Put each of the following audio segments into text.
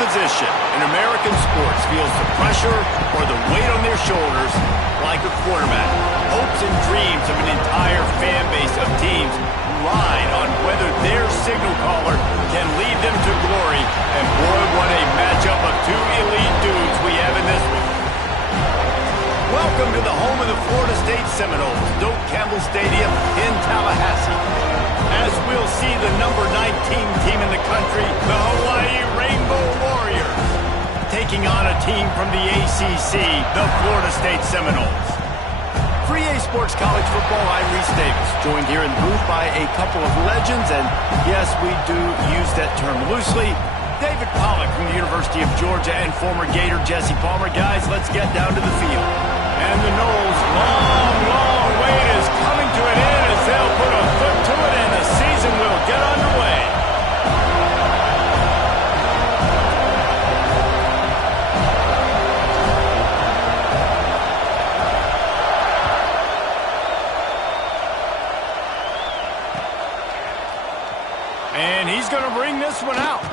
position in American sports feels the pressure or the weight on their shoulders like a quarterback. Hopes and dreams of an entire fan base of teams ride on whether their signal caller can lead them to glory. And boy, what a matchup of two elite dudes we have in this one. Welcome to the home of the Florida State Seminoles, Doak Campbell Stadium in Tallahassee. As we'll see the number 19 team in the country, the Hawaii Rainbow Warriors, taking on a team from the ACC, the Florida State Seminoles. For EA Sports College Football, I'm Reese Davis, joined here in the booth by a couple of legends, and yes, we do use that term loosely. David Pollack from the University of Georgia and former Gator Jesse Palmer. Guys, let's get down to the field. And the Noles' long wait is coming to an end as they'll put a foot to it and the season will get underway. And he's going to bring this one out.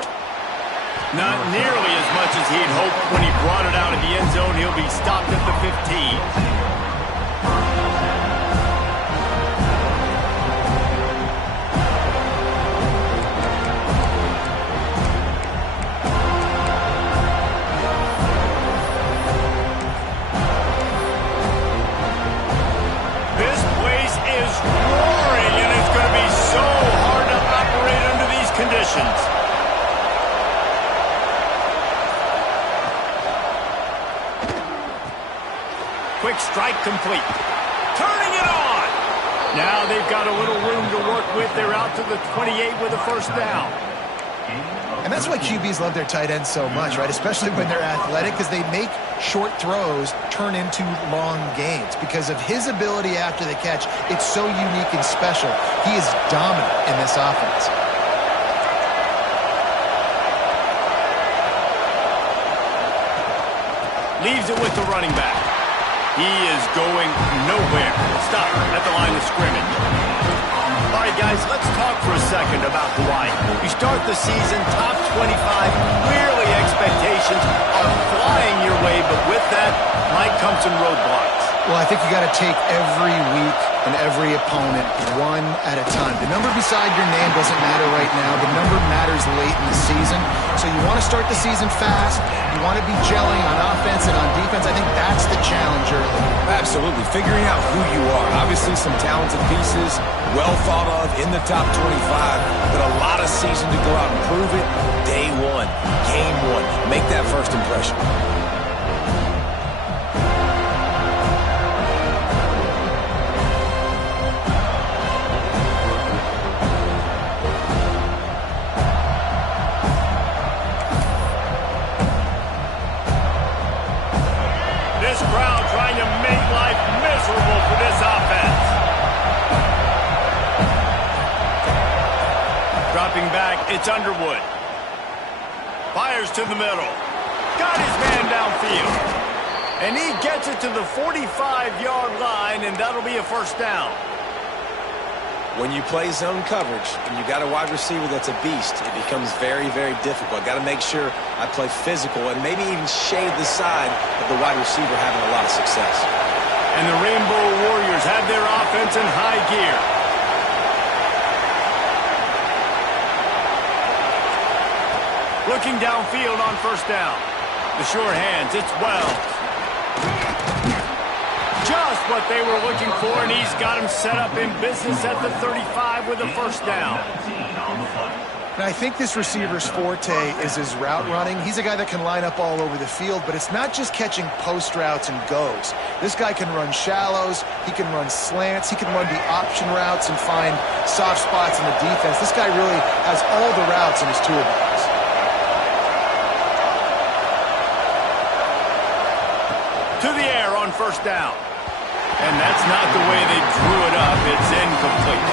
Not nearly as much as he'd hoped when he brought it out of the end zone. He'll be stopped at the 15. This place is roaring, and it's going to be so hard to operate under these conditions. Quick strike complete. Turning it on. Now they've got a little room to work with. They're out to the 28 with a first down. And that's why QBs love their tight ends so much, right? Especially when they're athletic, because they make short throws turn into long gains. Because of his ability after the catch, it's so unique and special. He is dominant in this offense. Leaves it with the running back. He is going nowhere. Stop at the line of scrimmage. All right, guys, let's talk for a second about Hawaii. You start the season top 25. Clearly, expectations are flying your way, but with that might come some roadblocks. Well, I think you got to take every week and every opponent one at a time. The number beside your name doesn't matter right now. The number matters late in the season. So you want to start the season fast. You want to be gelling on offense and on defense. I think that's the challenge early. Absolutely. Figuring out who you are. Obviously, some talented pieces, well thought of in the top 25, but a lot of season to go out and prove it. Day one, game one. Make that first impression. It's Underwood. Fires to the middle. Got his man downfield. And he gets it to the 45-yard line, and that'll be a first down. When you play zone coverage and you got a wide receiver that's a beast, it becomes very, very difficult. Got to make sure I play physical and maybe even shade the side of the wide receiver having a lot of success. And the Rainbow Warriors have their offense in high gear. Looking downfield on first down. The short hands, it's Wells. Just what they were looking for, and he's got him set up in business at the 35 with a first down. And I think this receiver's forte is his route running. He's a guy that can line up all over the field, but it's not just catching post routes and goes. This guy can run shallows, he can run slants, he can run the option routes and find soft spots in the defense. This guy really has all the routes in his toolbox. To the air on first down. And that's not the way they drew it up. It's incomplete.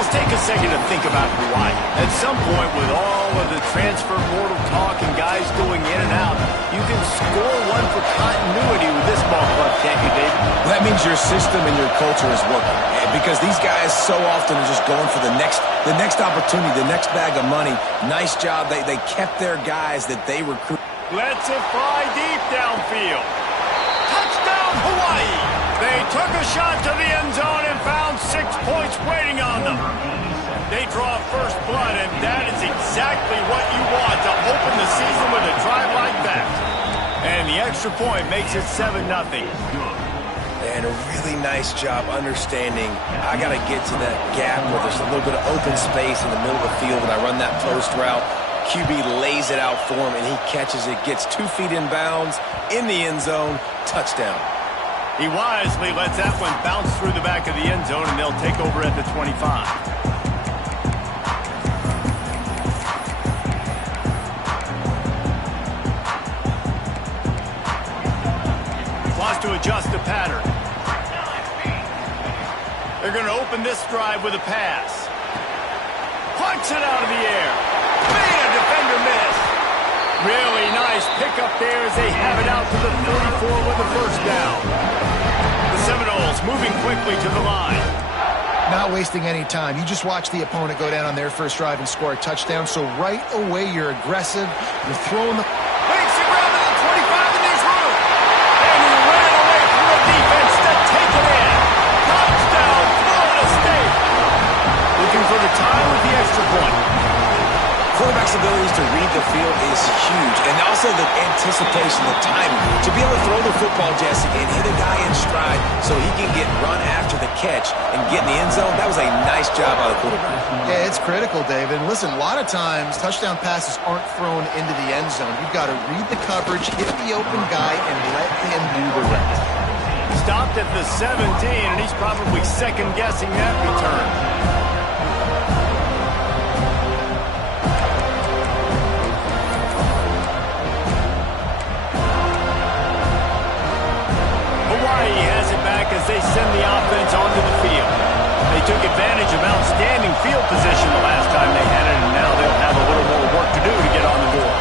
Let's take a second to think about Hawaii. At some point, with all of the transfer portal talk and guys going in and out, you can score one for continuity with this ball club, can't you, David? Well, that means your system and your culture is working. Because these guys so often are just going for the next opportunity, the next bag of money. Nice job. They kept their guys that they recruit. Let's it fly deep downfield. Touchdown, Hawaii! They took a shot to the end zone and found 6 points waiting on them. They draw first blood, and that is exactly what you want to open the season with a drive like that. And the extra point makes it 7-0. And a really nice job understanding I got to get to that gap where there's a little bit of open space in the middle of the field when I run that post route. QB lays it out for him, and he catches it, gets 2 feet in bounds, in the end zone, touchdown. He wisely lets that one bounce through the back of the end zone, and they'll take over at the 25. Wants to adjust the pattern. They're going to open this drive with a pass. Punch it out of the air. Man, a defender missed. Really nice pickup there as they have it out to the 44 with the first down. The Seminoles moving quickly to the line. Not wasting any time. You just watch the opponent go down on their first drive and score a touchdown. So right away, you're aggressive. You're throwing the... Makes it around to the 25, and there's room. And he ran away from the defense to take it in. Touchdown, Florida State. Looking for the tie with the extra point. Quarterback's abilities to read the field is huge, and also the anticipation, the timing. To be able to throw the football, Jesse, and hit a guy in stride so he can get run after the catch and get in the end zone, that was a nice job by the quarterback. Yeah, it's critical, David. And listen, a lot of times touchdown passes aren't thrown into the end zone. You've got to read the coverage, hit the open guy, and let him do the rest. Stopped at the 17, and he's probably second-guessing that return. As they send the offense onto the field. They took advantage of outstanding field position the last time they had it, and now they'll have a little more work to do to get on the board.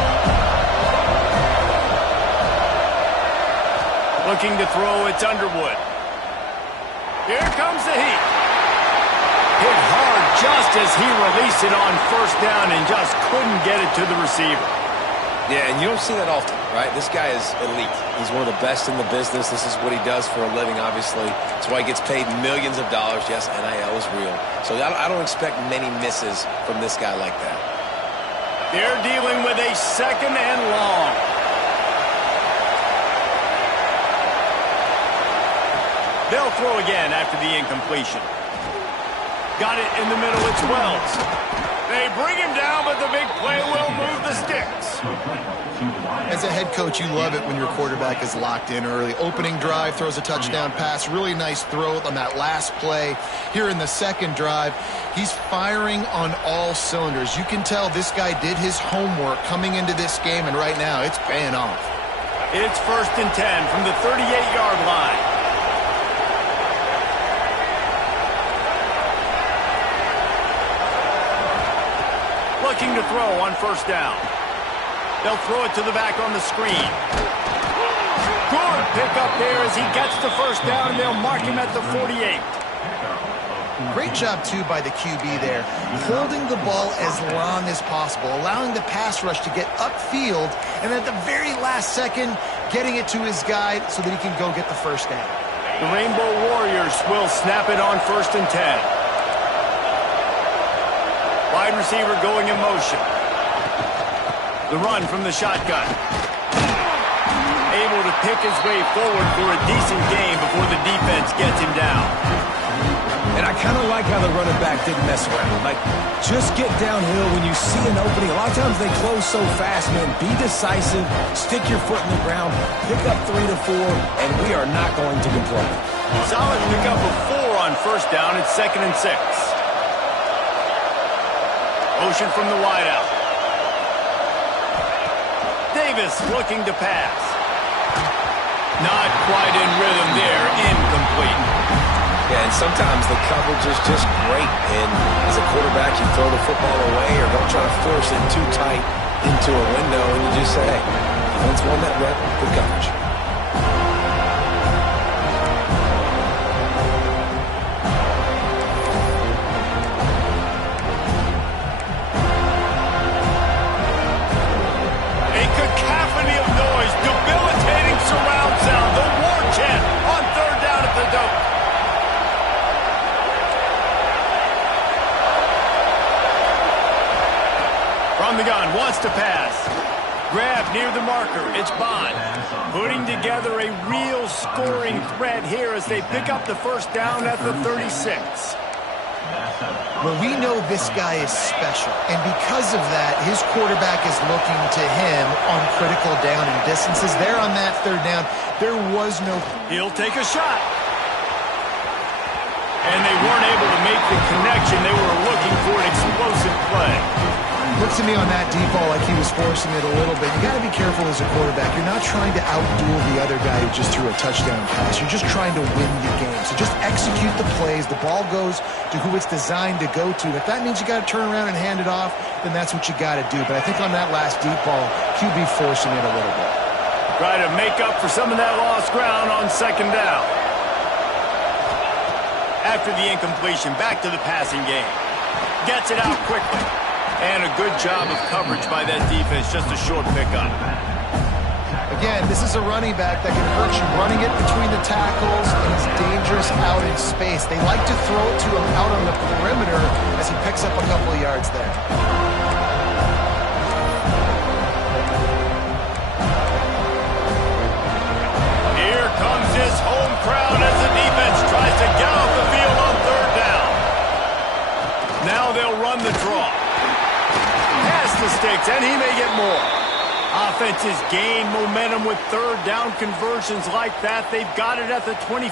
Looking to throw, it's Underwood. Here comes the heat. Hit hard just as he released it on first down and just couldn't get it to the receiver. Yeah, and you don't see that often, right? This guy is elite. He's one of the best in the business. This is what he does for a living, obviously. That's why he gets paid millions of dollars. Yes, NIL is real. So I don't expect many misses from this guy like that. They're dealing with a second and long. They'll throw again after the incompletion. Got it in the middle, it's Wells. They bring him down, but the big play will move the sticks. As a head coach, you love it when your quarterback is locked in early. Opening drive, throws a touchdown pass. Really nice throw on that last play. Here in the second drive, he's firing on all cylinders. You can tell this guy did his homework coming into this game, and right now it's paying off. It's 1st and 10 from the 38-yard line. Looking to throw on first down. They'll throw it to the back on the screen. Good pickup there as he gets the first down, and they'll mark him at the 48. Great job, too, by the QB there, holding the ball as long as possible, allowing the pass rush to get upfield, and at the very last second, getting it to his guy so that he can go get the first down. The Rainbow Warriors will snap it on 1st and 10. Wide receiver going in motion. The run from the shotgun. Able to pick his way forward for a decent gain before the defense gets him down. And I kind of like how the running back didn't mess around. Like, just get downhill when you see an opening. A lot of times they close so fast, man. Be decisive, stick your foot in the ground, pick up 3 to 4, and we are not going to complain. Solid pickup of 4 on first down. It's 2nd and 6. Motion from the wideout. Davis looking to pass. Not quite in rhythm there. Incomplete. Yeah, and sometimes the coverage is just great. And as a quarterback, you throw the football away or don't try to force it too tight into a window, and you just say, hey, defense won that rep, good coverage. A cacophony of noise, debilitating surround sound, the war chant on third down at the dope. From the gun, wants to pass. Grab near the marker. It's Bond. Putting together a real scoring threat here as they pick up the first down at the 36. Well, we know this guy is special, and because of that, his quarterback is looking to him on critical down and distances. There on that third down, there was no... He'll take a shot. And they weren't able to make the connection. They were looking for an explosive play. Looked to me on that deep ball like he was forcing it a little bit. You got to be careful as a quarterback. You're not trying to outduel the other guy who just threw a touchdown pass. You're just trying to win the game. So just execute the plays. The ball goes to who it's designed to go to. If that means you got to turn around and hand it off, then that's what you got to do. But I think on that last deep ball, QB forcing it a little bit. Try to make up for some of that lost ground on second down. After the incompletion, back to the passing game. Gets it out quickly. And a good job of coverage by that defense, just a short pickup. Again, this is a running back that can hurt you. Running it between the tackles, and he's dangerous out in space. They like to throw it to him out on the perimeter as he picks up a couple of yards there. Here comes his home crowd as the defense tries to get off the field on third down. Now they'll run the draw. Pass the sticks, and he may get more. Offenses gain momentum with third down conversions like that. They've got it at the 25.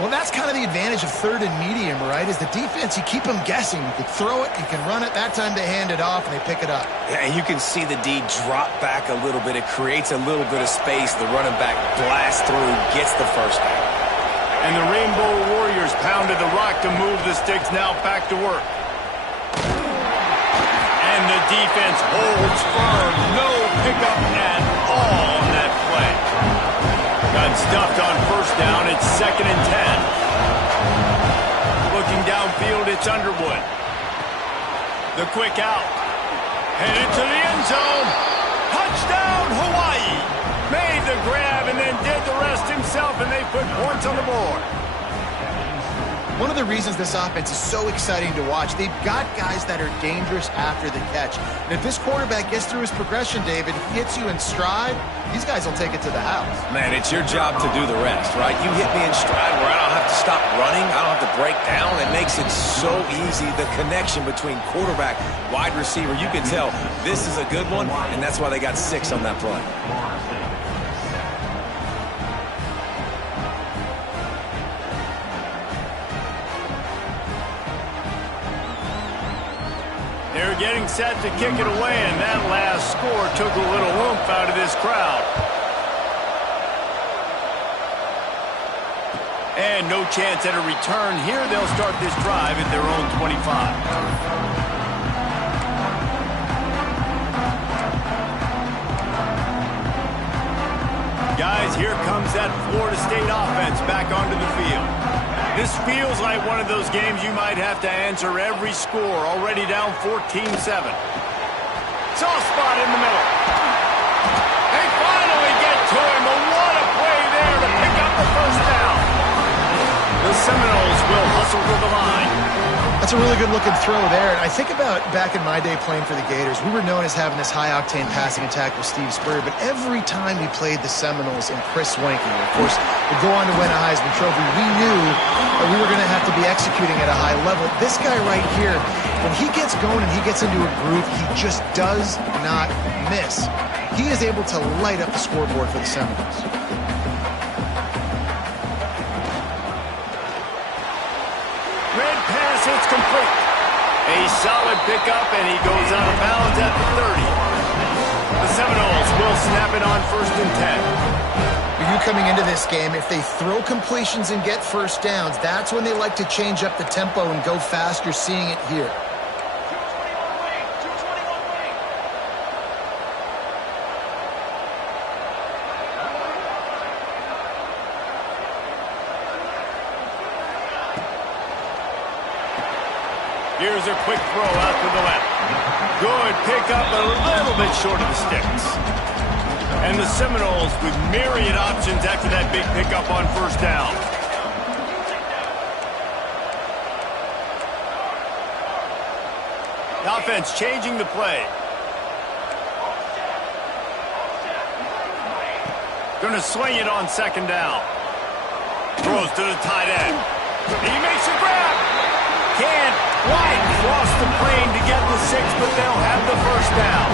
Well, that's kind of the advantage of third and medium, right? Is the defense, you keep them guessing. You can throw it, you can run it. That time they hand it off, and they pick it up. Yeah, and you can see the D drop back a little bit. It creates a little bit of space. The running back blasts through, gets the first down. And the Rainbow Warriors pounded the rock to move the sticks. Now back to work. And the defense holds firm. No pickup at all on that play. Got stuffed on first down. It's 2nd and 10. Looking downfield, it's Underwood. The quick out. Headed to the end zone. Touchdown, Hawaii. Made the grab and then did the rest himself, and they put points on the board. One of the reasons this offense is so exciting to watch, they've got guys that are dangerous after the catch. And if this quarterback gets through his progression, David, he hits you in stride, these guys will take it to the house. Man, it's your job to do the rest, right? You hit me in stride where I don't have to stop running. I don't have to break down. It makes it so easy, the connection between quarterback, wide receiver. You can tell this is a good one, and that's why they got 6 on that play. They're getting set to kick it away, and that last score took a little oomph out of this crowd. And no chance at a return here. They'll start this drive at their own 25. Guys, here comes that Florida State offense back onto the field. This feels like one of those games you might have to answer every score. Already down 14-7. Soft spot in the middle. They finally get to him. But what a play there to pick up the first down. The Seminoles will hustle to the line. That's a really good-looking throw there. And I think about back in my day playing for the Gators, we were known as having this high-octane passing attack with Steve Spurrier, but every time we played the Seminoles and Chris Wenke, of course, would go on to win a Heisman Trophy, we knew that we were going to have to be executing at a high level. This guy right here, when he gets going and he gets into a groove, he just does not miss. He is able to light up the scoreboard for the Seminoles. It's complete. A solid pickup, and he goes out of bounds at the 30. The Seminoles will snap it on 1st and 10. You knew coming into this game, if they throw completions and get first downs, that's when they like to change up the tempo and go fast. You're seeing it here. Here's a quick throw out to the left. Good pickup, but a little bit short of the sticks. And the Seminoles with myriad options after that big pickup on first down. The offense changing the play. Going to swing it on second down. Throws to the tight end. He makes a grab. Can't quite cross the plane to get the 6, but they'll have the first down.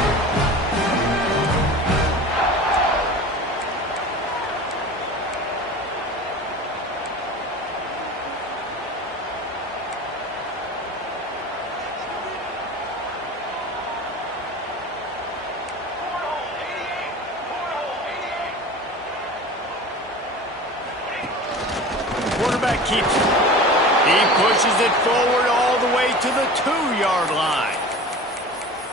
Quarterback keeps it. He pushes it forward all the way to the 2-yard line.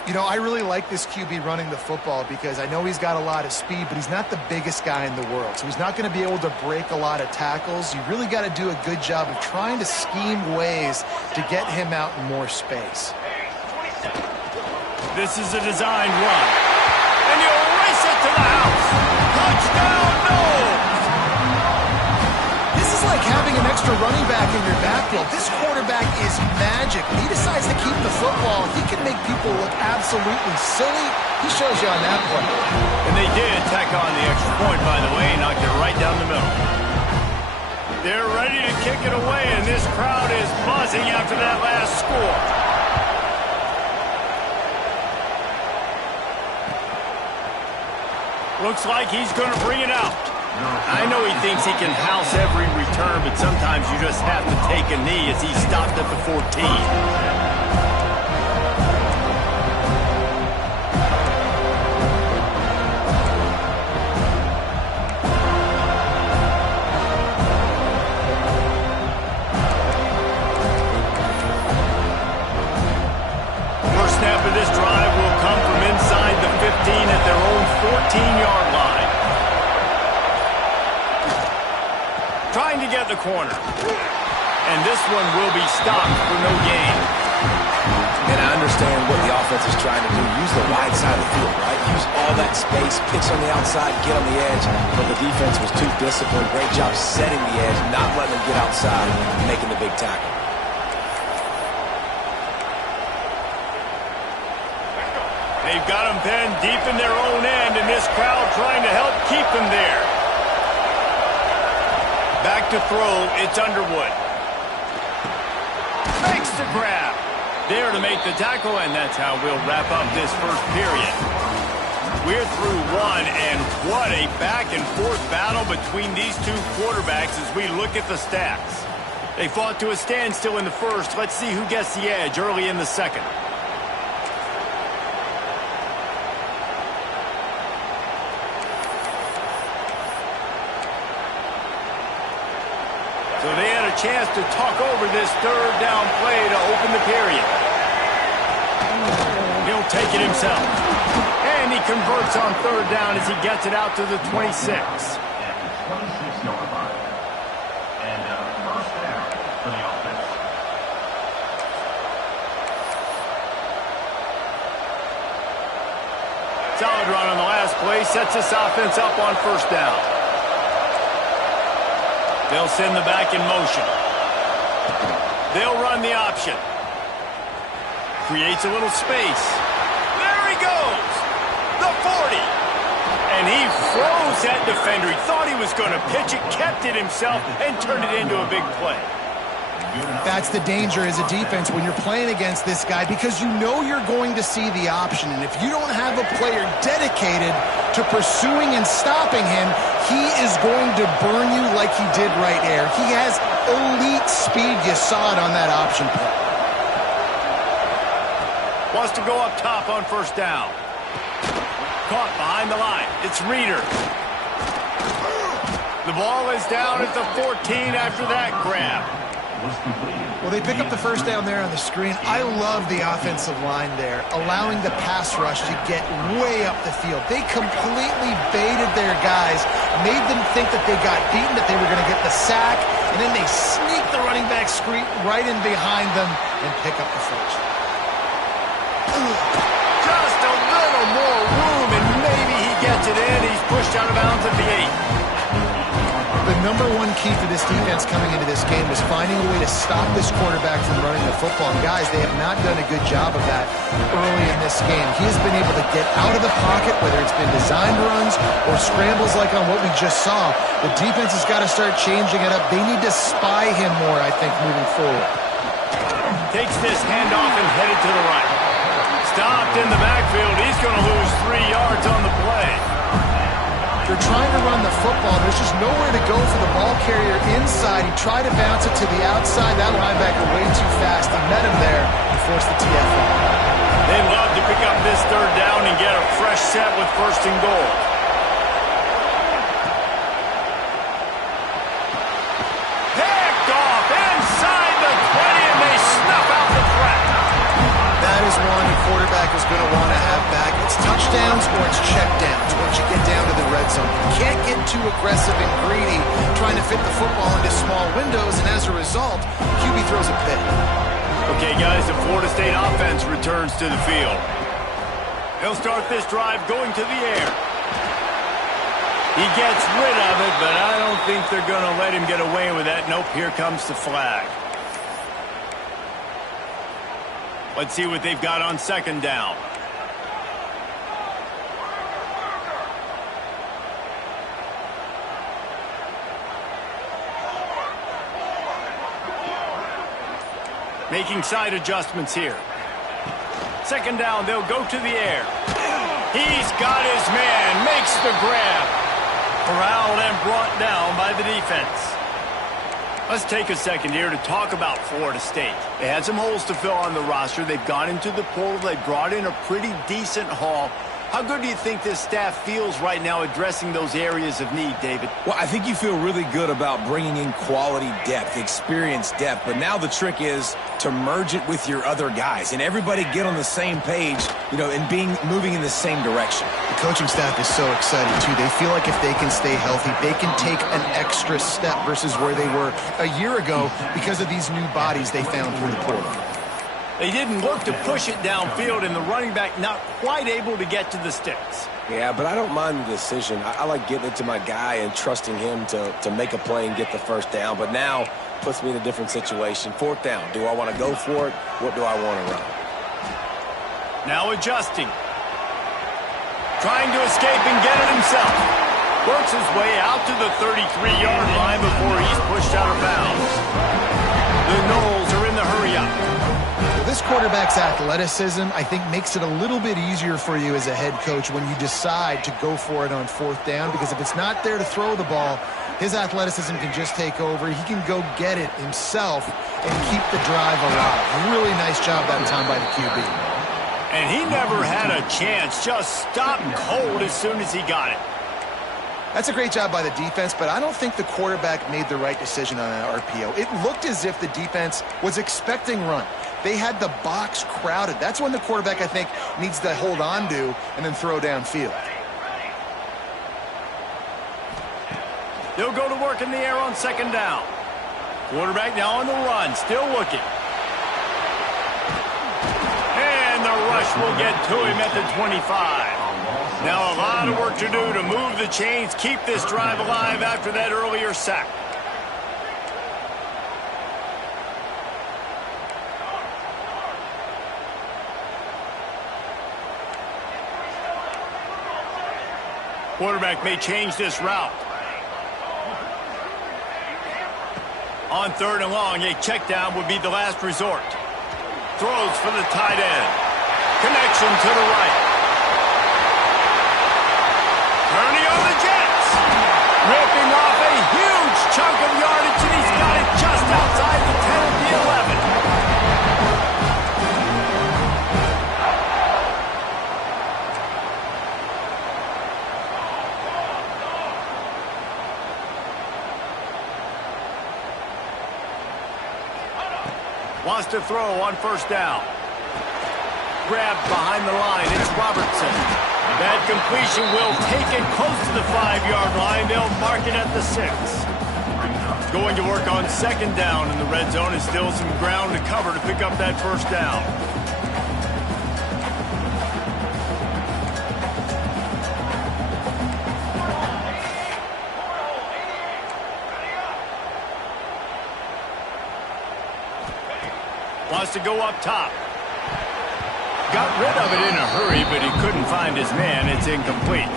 You know, I really like this QB running the football because I know he's got a lot of speed, but he's not the biggest guy in the world. So he's not going to be able to break a lot of tackles. You really got to do a good job of trying to scheme ways to get him out in more space. This is a designed run. And he'll race it to the house. Touchdown, no! This is like having an extra running back in your backfield. This quarterback is magic. When he decides to keep the football, he can make people look absolutely silly. He shows you on that play. And they did tack on the extra point, by the way, knocked it right down the middle. They're ready to kick it away, and this crowd is buzzing after that last score. Looks like he's going to bring it out. I know he thinks he can house every return, but sometimes you just have to take a knee as he stopped at the 14. First snap of this drive will come from inside the 15 at their own 14-yard line. Trying to get the corner. And this one will be stopped for no gain. And I understand what the offense is trying to do. Use the wide side of the field, right? Use all that space, pitch on the outside, get on the edge. But the defense was too disciplined. Great job setting the edge, not letting them get outside and making the big tackle. They've got them pinned deep in their own end, and this crowd trying to help keep them there. Back to throw, it's Underwood. Makes the grab. There to make the tackle, and that's how we'll wrap up this first period. We're through one, and what a back-and-forth battle between these two quarterbacks as we look at the stats. They fought to a standstill in the first. Let's see who gets the edge early in the second. So they had a chance to talk over this third down play to open the period. He'll take it himself. And he converts on third down as he gets it out to the 26. And 26-yard line. And first down for the offense. Solid run on the last play. Sets this offense up on first down. They'll send the back in motion. They'll run the option. Creates a little space. There he goes. The 40. And he froze that defender. He thought he was going to pitch it, kept it himself, and turned it into a big play. That's the danger as a defense when you're playing against this guy, because you know you're going to see the option. And if you don't have a player dedicated to pursuing and stopping him, he is going to burn you like he did right there. He has elite speed. You saw it on that option play. Wants to go up top on first down. Caught behind the line. It's Reader. The ball is down at the 14 after that grab. Well, they pick up the first down there on the screen. I love the offensive line there, allowing the pass rush to get way up the field. They completely baited their guys, made them think that they got beaten, that they were going to get the sack, and then they sneak the running back screen right in behind them and pick up the first. Just a little more room, and maybe he gets it in. He's pushed out of bounds at the 8. The number one key for this defense coming into this game was finding a way to stop this quarterback from running the football. And guys, they have not done a good job of that early in this game. He has been able to get out of the pocket, whether it's been designed runs or scrambles like on what we just saw. The defense has got to start changing it up. They need to spy him more, I think, moving forward. Takes this handoff and headed to the right. Stopped in the backfield. He's going to lose 3 yards on the play. They're trying to run the football. There's just nowhere to go for the ball carrier inside. He tried to bounce it to the outside. That linebacker way too fast. He met him there and forced the TFL. They'd love to pick up this third down and get a fresh set with first and goal. Picked off inside the 20, and they snuff out the threat. That is one the quarterback is going to want to have back. It's touchdowns or it's checkdowns once you get down to the red zone. You can't get too aggressive and greedy trying to fit the football into small windows, and as a result, QB throws a pick. Okay, guys, the Florida State offense returns to the field. They'll start this drive going to the air. He gets rid of it, but I don't think they're going to let him get away with that. Nope, here comes the flag. Let's see what they've got on second down. Making side adjustments here. Second down, they'll go to the air. He's got his man, makes the grab. Corralled and brought down by the defense. Let's take a second here to talk about Florida State. They had some holes to fill on the roster. They've gone into the portal. They brought in a pretty decent haul. How good do you think this staff feels right now addressing those areas of need, David? Well, I think you feel really good about bringing in quality depth, experience depth, but now the trick is to merge it with your other guys and everybody get on the same page, and moving in the same direction. The coaching staff is so excited, too. They feel like if they can stay healthy, they can take an extra step versus where they were a year ago because of these new bodies they found through the portal. They didn't look to push it downfield, and the running back not quite able to get to the sticks. Yeah, but I don't mind the decision. I like getting it to my guy and trusting him to make a play and get the first down. But now puts me in a different situation. Fourth down. Do I want to go for it? What do I want to run? Now adjusting. Trying to escape and get it himself. Works his way out to the 33-yard line before he's pushed out of bounds. The Noles are in the hurry-up. This quarterback's athleticism, I think, makes it a little bit easier for you as a head coach when you decide to go for it on fourth down, because if it's not there to throw the ball, his athleticism can just take over. He can go get it himself and keep the drive alive. Really nice job that time by the QB. And he never had a chance, just stopped cold as soon as he got it. That's a great job by the defense, but I don't think the quarterback made the right decision on that RPO. It looked as if the defense was expecting run. They had the box crowded. That's when the quarterback, I think, needs to hold on to and then throw downfield. They'll go to work in the air on second down. Quarterback now on the run, still looking. And the rush will get to him at the 25. Now a lot of work to do to move the chains, keep this drive alive after that earlier sack. Quarterback may change this route. On third and long, a check down would be the last resort. Throws for the tight end. Connection to the right. Turning on the Jets. Ripping off a huge chunk of yardage, and he's got it just outside the 10 of the 11. Wants to throw on first down. Grabbed behind the line. It's Robertson. That completion will take it close to the 5-yard line. They'll mark it at the 6. Going to work on second down in the red zone. Is still some ground to cover to pick up that first down. Wants to go up top. Got rid of it in a hurry, but he couldn't find his man. It's incomplete.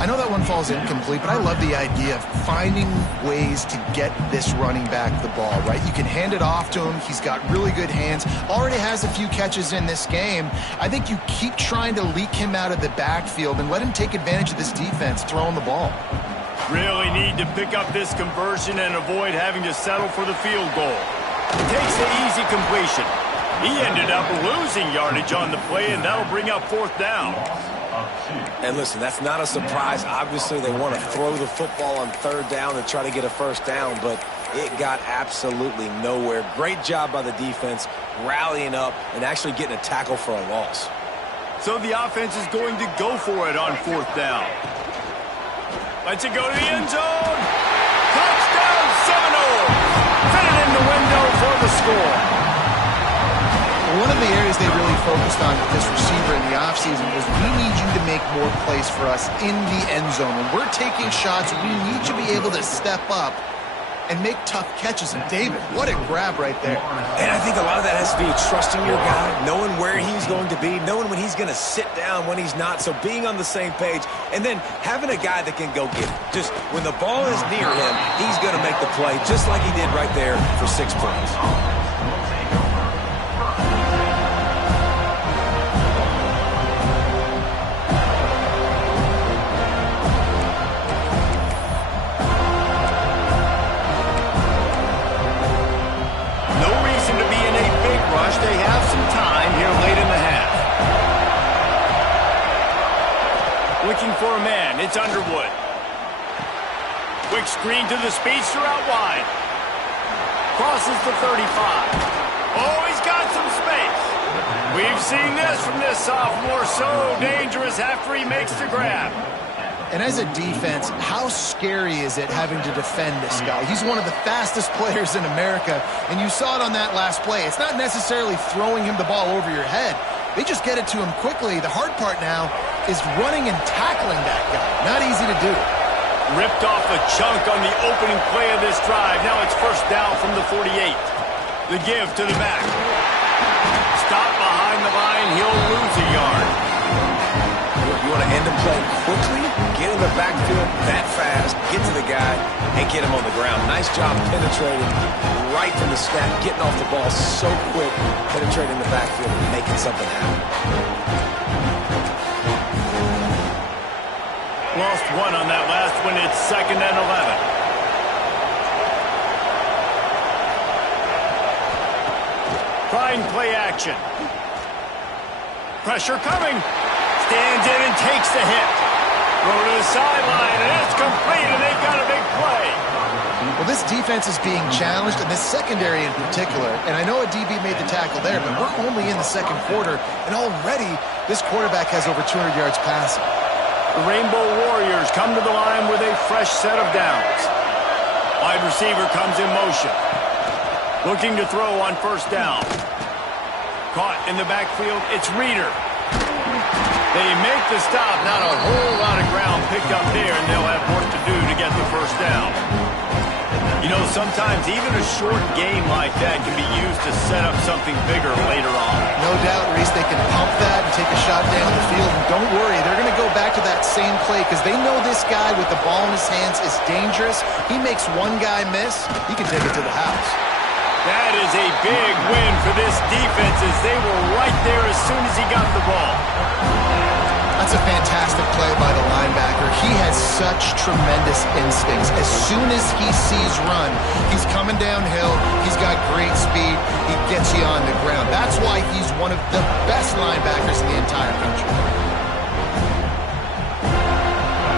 I know that one falls incomplete, but I love the idea of finding ways to get this running back the ball, right? You can hand it off to him. He's got really good hands. Already has a few catches in this game. I think you keep trying to leak him out of the backfield and let him take advantage of this defense throwing the ball. Really need to pick up this conversion and avoid having to settle for the field goal. Takes the easy completion. He ended up losing yardage on the play, and that'll bring up fourth down. And listen, that's not a surprise. Obviously, they want to throw the football on third down and try to get a first down, but it got absolutely nowhere. Great job by the defense, rallying up and actually getting a tackle for a loss. So the offense is going to go for it on fourth down. Lets it go to the end zone. Touchdown, Seminoles! Fit it in the window for the score. One of the areas they really focused on with this receiver in the offseason was we need you to make more plays for us in the end zone. When we're taking shots, we need you to be able to step up and make tough catches. And David, what a grab right there. And I think a lot of that has to be trusting your guy, knowing where he's going to be, knowing when he's going to sit down, when he's not. So being on the same page, and then having a guy that can go get it. Just when the ball is near him, he's going to make the play, just like he did right there for 6 points. They have some time here late in the half. Looking for a man. It's Underwood. Quick screen to the speedster out wide. Crosses the 35. Oh, he's got some space. We've seen this from this sophomore. So dangerous after he makes the grab. And as a defense, how scary is it having to defend this guy? He's one of the fastest players in America, and you saw it on that last play. It's not necessarily throwing him the ball over your head. They just get it to him quickly. The hard part now is running and tackling that guy. Not easy to do. Ripped off a chunk on the opening play of this drive. Now it's first down from the 48. The give to the back. Stop behind the line. He'll lose a yard. You want to end the play quickly, get in the backfield that fast, get to the guy, and get him on the ground. Nice job penetrating right from the snap, getting off the ball so quick, penetrating the backfield and making something happen. Lost one on that last one. It's 2nd and 11. Trying play action. Pressure coming. Stands in and takes the hit. Throw to the sideline, and it's complete, and they've got a big play. Well, this defense is being challenged, and this secondary in particular. And I know a DB made the tackle there, but we're only in the second quarter, and already this quarterback has over 200 yards passing. The Rainbow Warriors come to the line with a fresh set of downs. Wide receiver comes in motion. Looking to throw on first down. Caught in the backfield, it's Reeder. They make the stop. Not a whole lot of ground picked up there, and they'll have work to do to get the first down. You know, sometimes even a short game like that can be used to set up something bigger later on. No doubt, Reese, they can pump that and take a shot down the field. And don't worry, they're going to go back to that same play because they know this guy with the ball in his hands is dangerous. He makes one guy miss, he can take it to the house. That is a big win for this defense as they were right there as soon as he got the ball. That's a fantastic play by the linebacker. He has such tremendous instincts. As soon as he sees run, he's coming downhill. He's got great speed. He gets you on the ground. That's why he's one of the best linebackers in the entire country.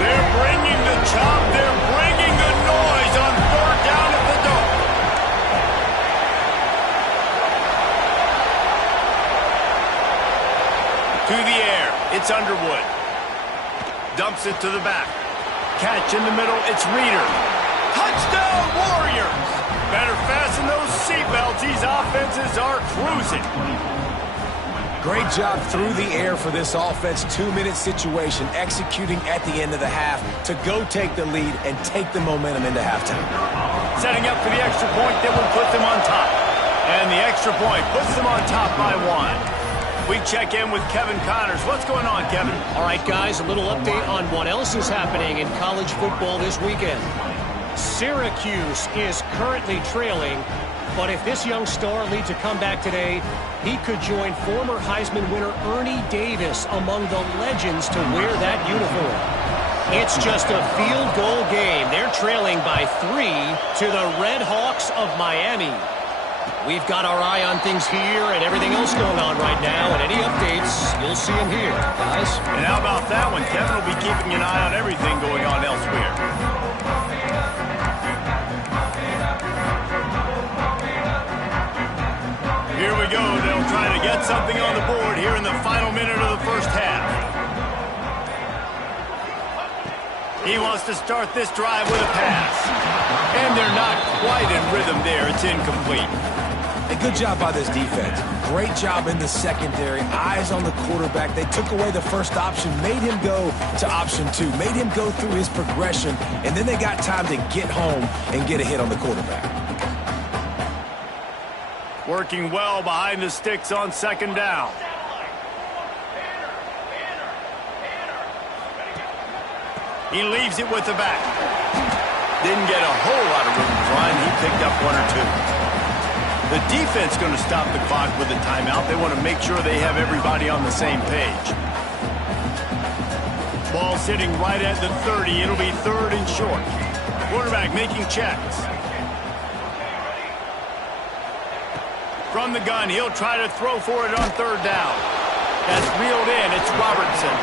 They're bringing the chop. They're bringing the noise on third down at the dome. To the air. It's Underwood. Dumps it to the back. Catch in the middle. It's Reeder. Touchdown, Warriors! Better fasten those seatbelts. These offenses are cruising. Great job through the air for this offense. 2-minute situation, executing at the end of the half to go take the lead and take the momentum into halftime. Setting up for the extra point that will put them on top. And the extra point puts them on top by 1. We check in with Kevin Connors. What's going on, Kevin? All right, guys, a little update on what else is happening in college football this weekend. Syracuse is currently trailing, but if this young star leads a comeback today, he could join former Heisman winner Ernie Davis among the legends to wear that uniform. It's just a field goal game. They're trailing by 3 to the Red Hawks of Miami. We've got our eye on things here and everything else going on right now, and any updates, you'll see them here, guys. And how about that one? Kevin will be keeping an eye on everything going on elsewhere. Here we go. They'll try to get something on the board here in the final minute of the first half. He wants to start this drive with a pass. And they're not quite in rhythm there. It's incomplete. A good job by this defense. Great job in the secondary. Eyes on the quarterback. They took away the first option, made him go to option 2, made him go through his progression, and then they got time to get home and get a hit on the quarterback. Working well behind the sticks on second down. He leaves it with the back. Didn't get a whole lot of room to run. He picked up 1 or 2. The defense going to stop the clock with a timeout. They want to make sure they have everybody on the same page. Ball sitting right at the 30. It'll be 3rd and short. Quarterback making checks. From the gun, he'll try to throw for it on 3rd down. That's reeled in. It's Robertson.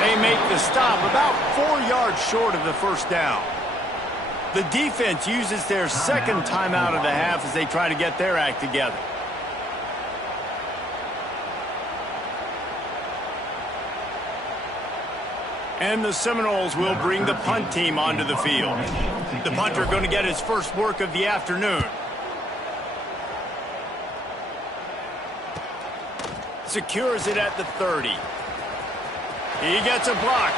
They make the stop about 4 yards short of the first down. The defense uses their second timeout of the half as they try to get their act together. And the Seminoles will bring the punt team onto the field. The punter going to get his first work of the afternoon. Secures it at the 30. He gets a block.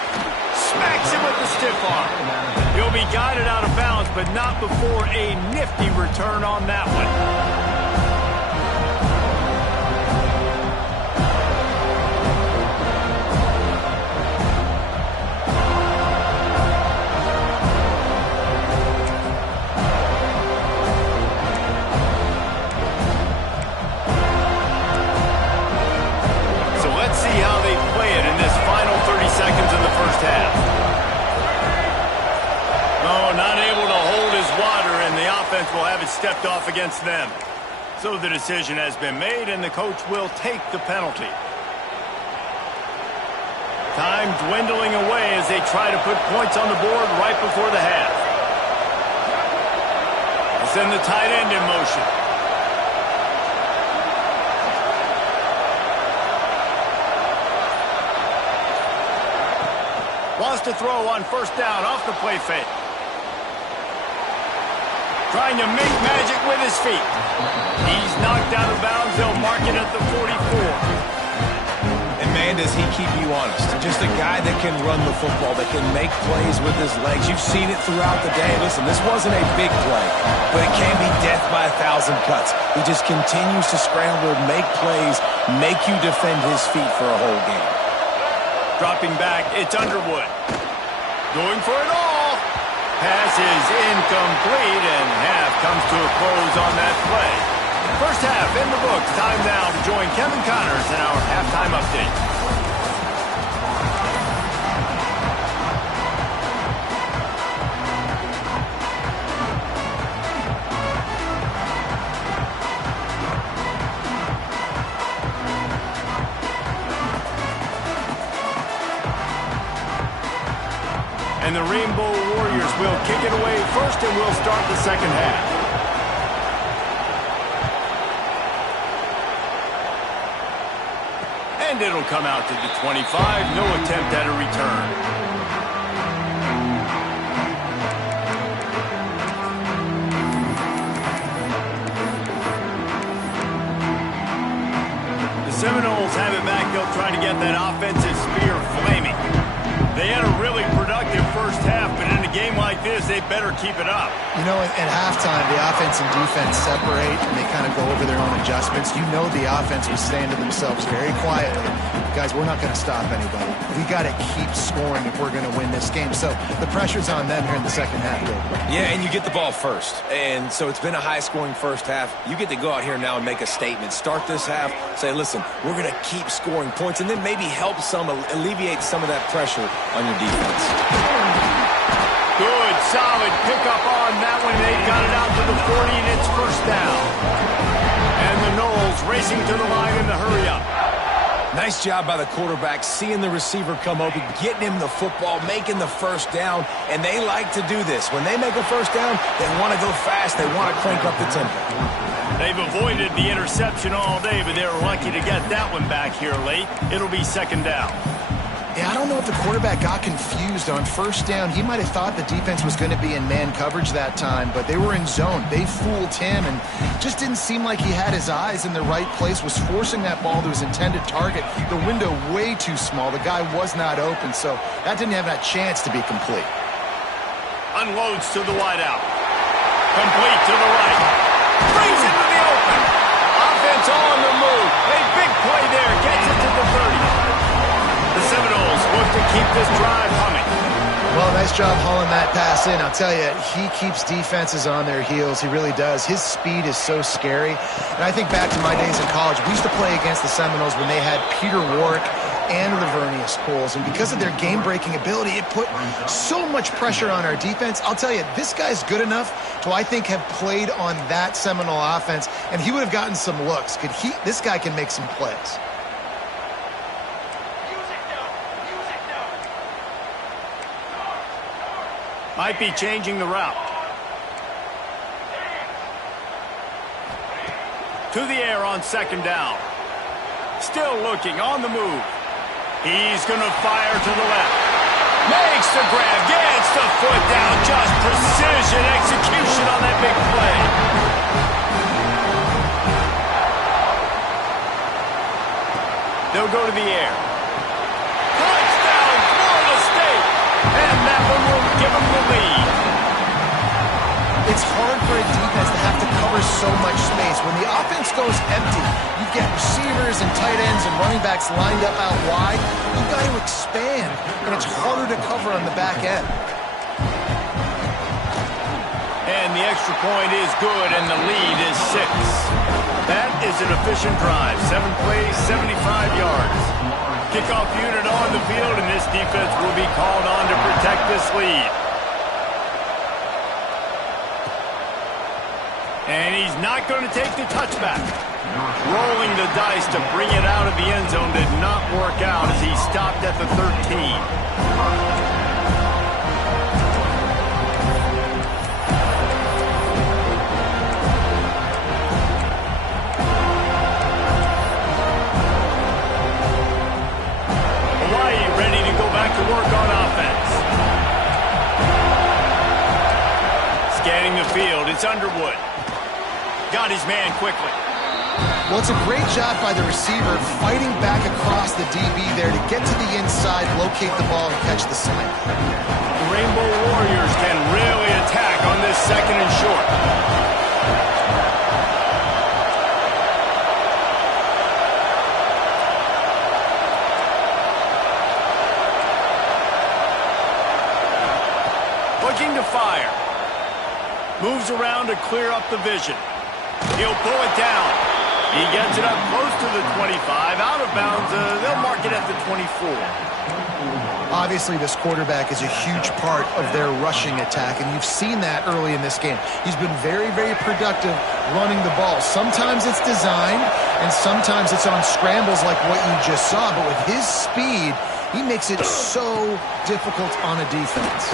Smacks him with the stiff arm. He'll be guided out of bounds, but not before a nifty return on that one. So let's see how they play it in this final 30 seconds of the first half. No, not able to hold his water, and the offense will have it stepped off against them. So the decision has been made, and the coach will take the penalty. Time dwindling away as they try to put points on the board right before the half. They'll send the tight end in motion. Wants to throw on 1st down off the play fake. Trying to make magic with his feet. He's knocked out of bounds. They'll mark it at the 44. And man, does he keep you honest. Just a guy that can run the football, that can make plays with his legs. You've seen it throughout the day. Listen, this wasn't a big play, but it can be death by 1,000 cuts. He just continues to scramble, make plays, make you defend his feet for a whole game. Dropping back, it's Underwood. Going for it all. Pass is incomplete, and half comes to a close on that play. First half in the books. Time now to join Kevin Connors in our halftime update. And the Rainbow Warriors will kick it away first, and we'll start the second half. And And it'll come out to the 25. No attempt at a return. The Seminoles have it back. They'll try to get that offensive spear flaming. They had a really productive first half, but in a game like this, they better keep it up. You know, at halftime, the offense and defense separate, and they kind of go over their own adjustments. You know the offense was saying to themselves very quietly, guys, we're not going to stop anybody. We got to keep scoring if we're going to win this game. So the pressure's on them here in the second half. Yeah, and you get the ball first. And so it's been a high-scoring first half. You get to go out here now and make a statement. Start this half, say, listen, we're going to keep scoring points, and then maybe help alleviate some of that pressure on your defense. Good, solid pickup on that one. They've got it out to the 40, and it's first down. And the Noles racing to the line in the hurry-up. Nice job by the quarterback, seeing the receiver come open, getting him the football, making the first down, and they like to do this. When they make a first down, they want to go fast. They want to crank up the tempo. They've avoided the interception all day, but they were lucky to get that one back here late. It'll be second down. Yeah, I don't know if the quarterback got confused on first down. He might have thought the defense was going to be in man coverage that time, but they were in zone. They fooled him and just didn't seem like he had his eyes in the right place, was forcing that ball to his intended target. The window way too small. The guy was not open, so that didn't have that chance to be complete. Unloads to the wideout. Complete to the right. Brings it to the open. Offense on the move. A big play there. Gets it to the 30. The Seminoles look to keep this drive humming. Well, nice job hauling that pass in. I'll tell you, he keeps defenses on their heels. He really does. His speed is so scary. And I think back to my days in college. We used to play against the Seminoles when they had Peter Warrick and Lavernius Coles. And because of their game-breaking ability, it put so much pressure on our defense. I'll tell you, this guy's good enough to, I think, have played on that Seminole offense, and he would have gotten some looks. This guy can make some plays. Might be changing the route. To the air on second down. Still looking on the move. He's going to fire to the left. Makes the grab. Gets the foot down. Just precision execution on that big play. They'll go to the air. Touchdown, Florida State. And that one will give them the lead. It's hard for a defense to have to cover so much space. When the offense goes empty, you get receivers and tight ends and running backs lined up out wide. You've got to expand, and it's harder to cover on the back end. And the extra point is good, and the lead is 6. That is an efficient drive. 7 plays, 75 yards. Kickoff unit on the field, and this defense will be called on to protect this lead. And he's not going to take the touchback. Rolling the dice to bring it out of the end zone did not work out as he stopped at the 13. To work on offense. Scanning the field, it's Underwood. Got his man quickly. Well, it's a great job by the receiver fighting back across the DB there to get to the inside, locate the ball, and catch the slant. The Rainbow Warriors can really attack on this second and short. Looking to fire. Moves around to clear up the vision. He'll pull it down. He gets it up close to the 25. Out of bounds, they'll mark it at the 24. Obviously, this quarterback is a huge part of their rushing attack, and you've seen that early in this game. He's been very, very productive running the ball. Sometimes it's designed, and sometimes it's on scrambles like what you just saw. But with his speed, he makes it so difficult on a defense.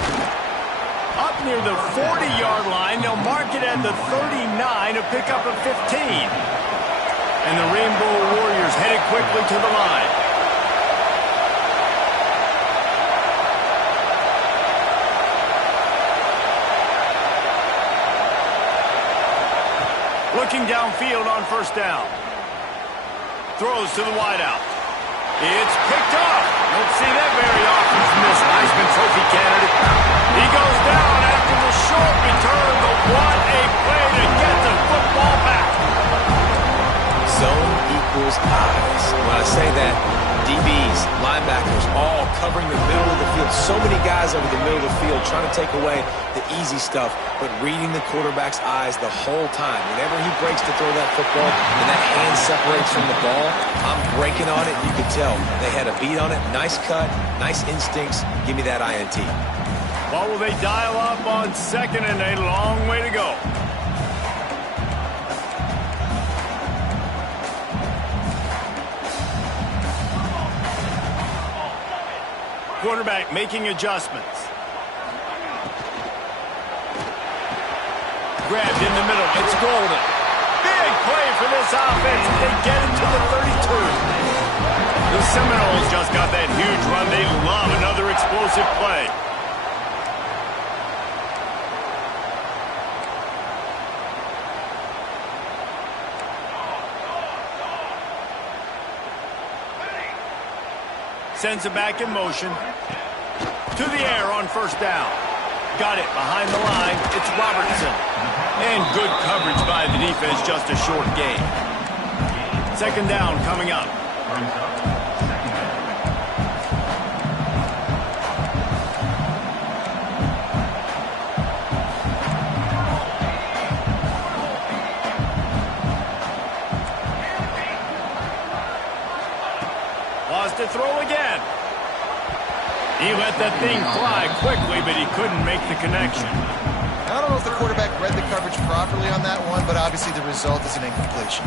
Up near the 40-yard line, they'll mark it at the 39 to pick up a 15. And the Rainbow Warriors headed quickly to the line. looking downfield on first down. Throws to the wideout. It's picked off. Don't see that very often from this Heisman Trophy candidate. He goes down after the short return, but what a play to get the football back. Zone equals eyes. When I say that, DBs, linebackers, all covering the middle of the field. So many guys over the middle of the field trying to take away the easy stuff, but reading the quarterback's eyes the whole time. Whenever he breaks to throw that football and that hand separates from the ball, I'm breaking on it. You can tell they had a beat on it. Nice cut, nice instincts. Give me that INT. What will they dial up on second and a long way to go? Quarterback making adjustments. Grabbed in the middle. It's golden. Big play for this offense. They get it to the 32. The Seminoles just got that huge run. They love another explosive play. Sends it back in motion. To the air on first down. Got it behind the line. It's Robertson. And good coverage by the defense, just a short gain. Second down coming up. Lost to throw again. He let that thing fly quickly, but he couldn't make the connection. I don't know if the quarterback read the coverage properly on that one, but obviously the result is an incompletion.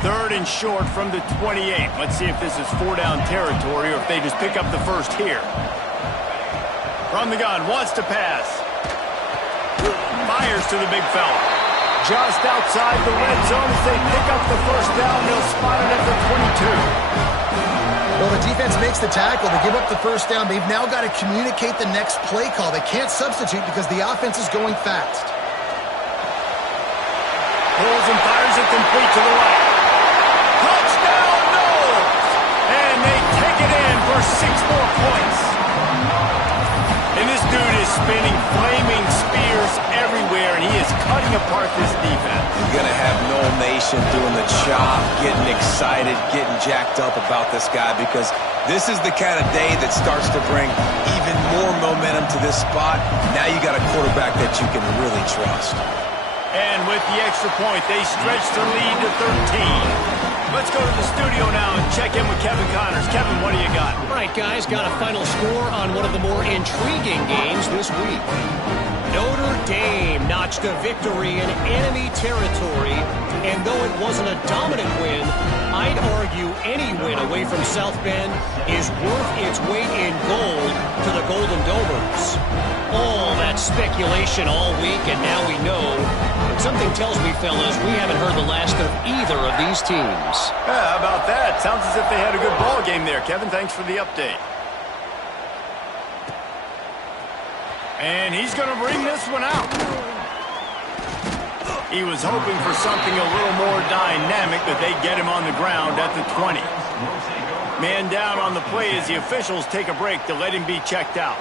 Third and short from the 28. Let's see if this is 4-down territory or if they just pick up the first here. From the gun, wants to pass. Fires to the big fella. Just outside the red zone as they pick up the first down. They'll spot it at the 22. Well, the defense makes the tackle. They give up the first down. They've now got to communicate the next play call. They can't substitute because the offense is going fast. Pulls and fires it complete to the right. Touchdown, Noles! And they take it in for 6 more points. And this dude is spinning flaming spears everywhere, and he is cutting apart this defense. You're going to have Nole Nation doing the chop, getting excited, getting jacked up about this guy, because this is the kind of day that starts to bring even more momentum to this spot. Now you got a quarterback that you can really trust. And with the extra point, they stretch the lead to 13. Let's go to the studio now and check in with Kevin Connors. Kevin, what do you got? All right, guys, got a final score on one of the more intriguing games this week. Notre Dame notched a victory in enemy territory, and though it wasn't a dominant win, I'd argue any win away from South Bend is worth its weight in gold to the Golden Domers. All that speculation all week, and now we know. But something tells me, fellas, we haven't heard the last of either of these teams. How about that? Sounds as if they had a good ball game there. Kevin, thanks for the update. And he's going to bring this one out. He was hoping for something a little more dynamic, but they get him on the ground at the 20. Man down on the play as the officials take a break to let him be checked out.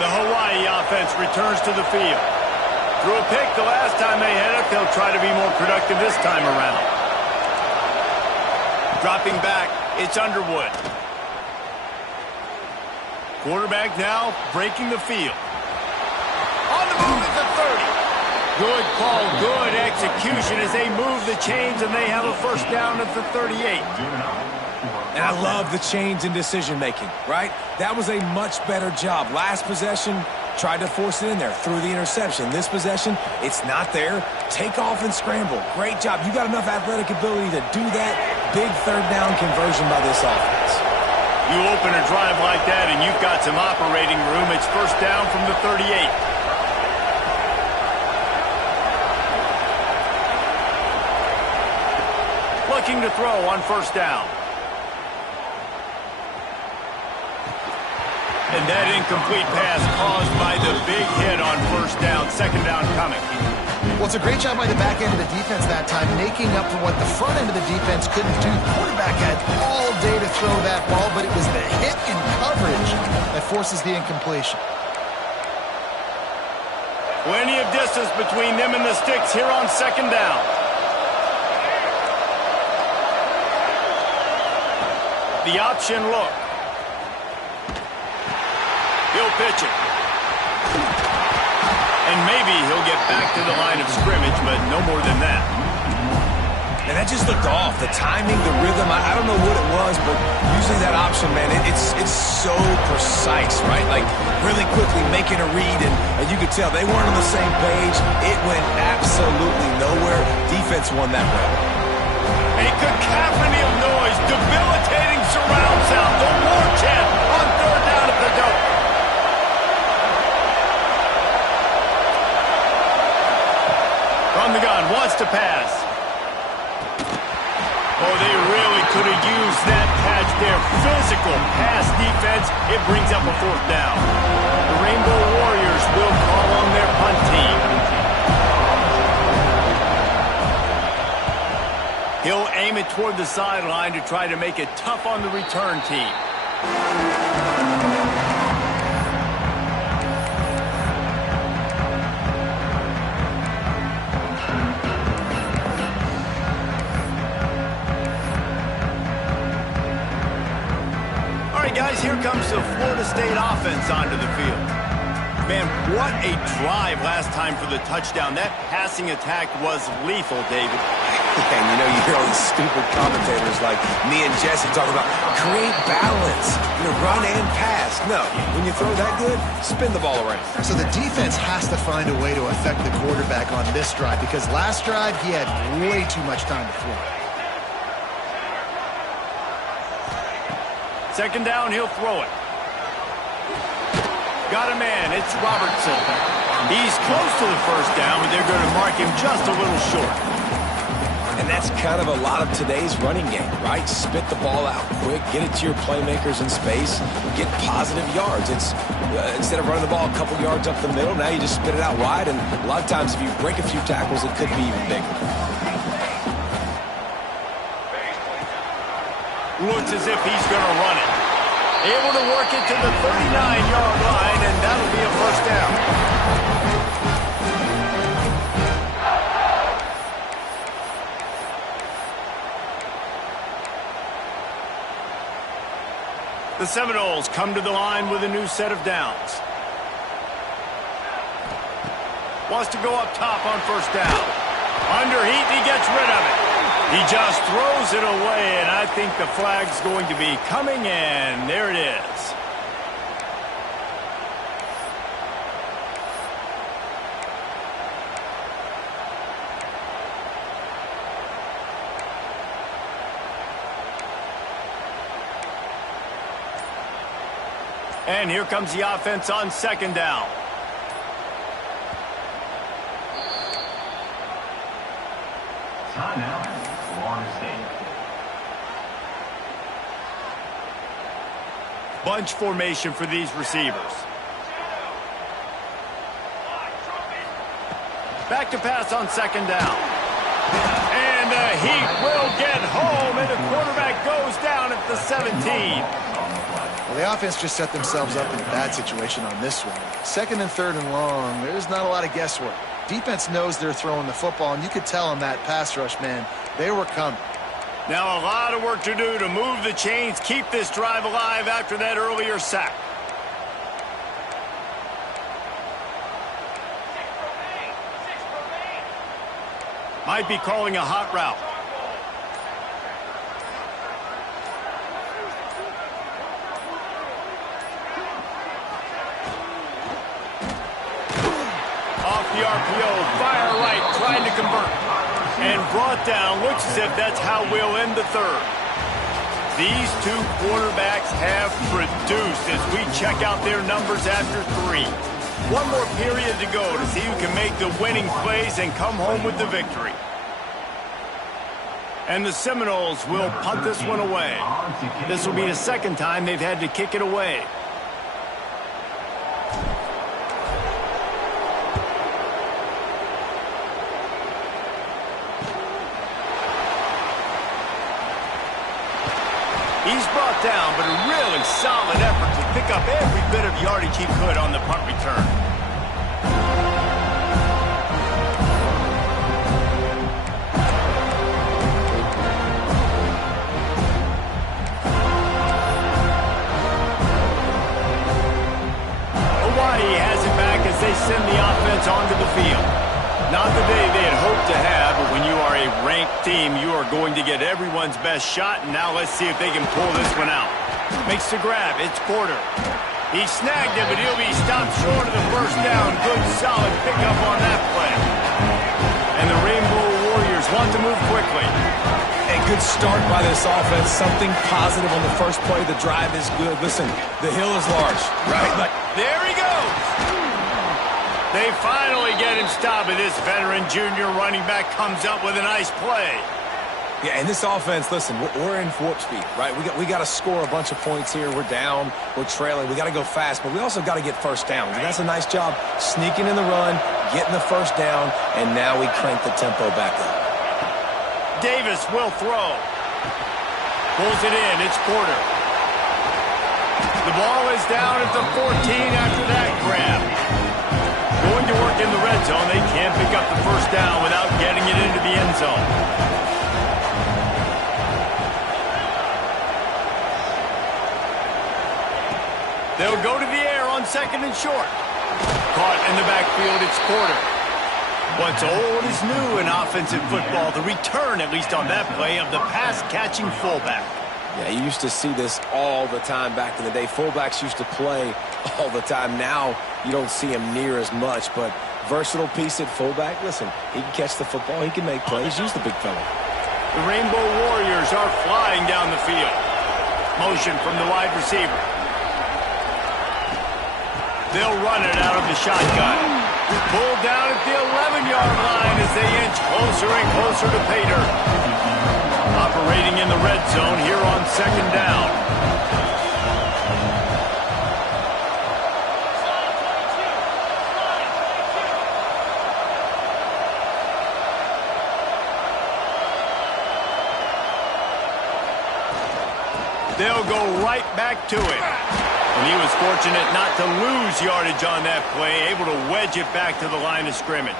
The Hawaii offense returns to the field. Threw a pick the last time they had it. They'll try to be more productive this time around. Dropping back, it's Underwood. Quarterback now breaking the field. On the move at the 30. Good call, good execution as they move the chains and they have a first down at the 38. And I love the change in decision-making, right? That was a much better job. Last possession, tried to force it in there, threw the interception. This possession, it's not there. Take off and scramble. Great job. You got enough athletic ability to do that. Big third down conversion by this offense. You open a drive like that and you've got some operating room. It's first down from the 38. Looking to throw on first down. And that incomplete pass caused by the big hit on first down. Second down coming. Well, it's a great job by the back end of the defense that time, making up for what the front end of the defense couldn't do. The quarterback had all day to throw that ball, but it was the hit in coverage that forces the incompletion. Plenty of distance between them and the sticks here on second down. The option look. He'll pitch it. And maybe he'll get back to the line of scrimmage, but no more than that. And that just looked off. The timing, the rhythm, I don't know what it was, but using that option, man, it's so precise, right? Like, really quickly making a read, and you could tell they weren't on the same page. It went absolutely nowhere. Defense won that round. A cacophony of noise, debilitating surround sound, the war chant on third down at the dope. From the gun, wants to pass. Oh, they really could have used that catch there. Physical pass defense. It brings up a fourth down. The Rainbow Warriors will call on their punt team. He'll aim it toward the sideline to try to make it tough on the return team. Guys, here comes the Florida State offense onto the field. Man, what a drive last time for the touchdown. That passing attack was lethal, David. And you know, you hear all these stupid commentators like me and Jesse talking about create balance, run and pass. No, when you throw that good, spin the ball around. So the defense has to find a way to affect the quarterback on this drive, because last drive he had way too much time to throw. Second down, he'll throw it. Got a man, it's Robertson. He's close to the first down, but they're going to mark him just a little short. And that's kind of a lot of today's running game, right? Spit the ball out quick, get it to your playmakers in space, get positive yards. It's instead of running the ball a couple yards up the middle, now you just spit it out wide, and a lot of times if you break a few tackles, it could be even bigger. Looks as if he's going to run it. Able to work it to the 39-yard line, and that'll be a first down. The Seminoles come to the line with a new set of downs. Wants to go up top on first down. Under heat, he gets rid of it. He just throws it away, and I think the flag's going to be coming in. There it is. And here comes the offense on second down. Timeout, Florida State. Bunch formation for these receivers. Back to pass on second down. And the Heat will get home, and the quarterback goes down at the 17. Well, the offense just set themselves up in a bad situation on this one. Second and third and long, there's not a lot of guesswork. Defense knows they're throwing the football, and you could tell on that pass rush, man, they were coming. Now a lot of work to do to move the chains, keep this drive alive after that earlier sack. Might be calling a hot route. Off the RPO, fire right, trying to convert. And brought down, looks as if that's how we'll end the third. These two quarterbacks have produced as we check out their numbers after 3. One more period to go to see who can make the winning plays and come home with the victory. And the Seminoles will punt this one away. This will be the second time they've had to kick it away. He's brought down, but a really solid effort to pick up every bit of yardage he could on the punt return. Hawaii has it back as they send the offense onto the field. Not the day they had hoped to have, but when you are a ranked team, you are going to get everyone's best shot, and now let's see if they can pull this one out. Makes the grab. It's Porter. He snagged it, but he'll be stopped short of the first down. Good, solid pickup on that play. And the Rainbow Warriors want to move quickly. A good start by this offense. Something positive on the first play. The drive is good. Listen, the hill is large, right? Like, there he goes. They finally get him stopped, and this veteran junior running back comes up with a nice play. yeah, and this offense, listen, we're in warp speed, right? We got to score a bunch of points here. We're down. We're trailing. We got to go fast, but we also got to get first downs. And that's a nice job sneaking in the run, getting the first down, and now we crank the tempo back up. Davis will throw. Pulls it in. It's Porter. The ball is down at the 14 after that grab. Going to work in the red zone. They can't pick up the first down without getting it into the end zone. They'll go to the air on second and short. Caught in the backfield, it's Porter. What's old is new in offensive football. The return, at least on that play, of the pass-catching fullback. Yeah, you used to see this all the time back in the day. Fullbacks used to play all the time. Now you don't see him near as much, but versatile piece at fullback. Listen, he can catch the football. He can make plays. Use the big fella. The Rainbow Warriors are flying down the field. Motion from the wide receiver. They'll run it out of the shotgun. Pulled down at the 11-yard line as they inch closer and closer to pay dirt. Operating in the red zone here on second down. They'll go right back to it. And he was fortunate not to lose yardage on that play, able to wedge it back to the line of scrimmage.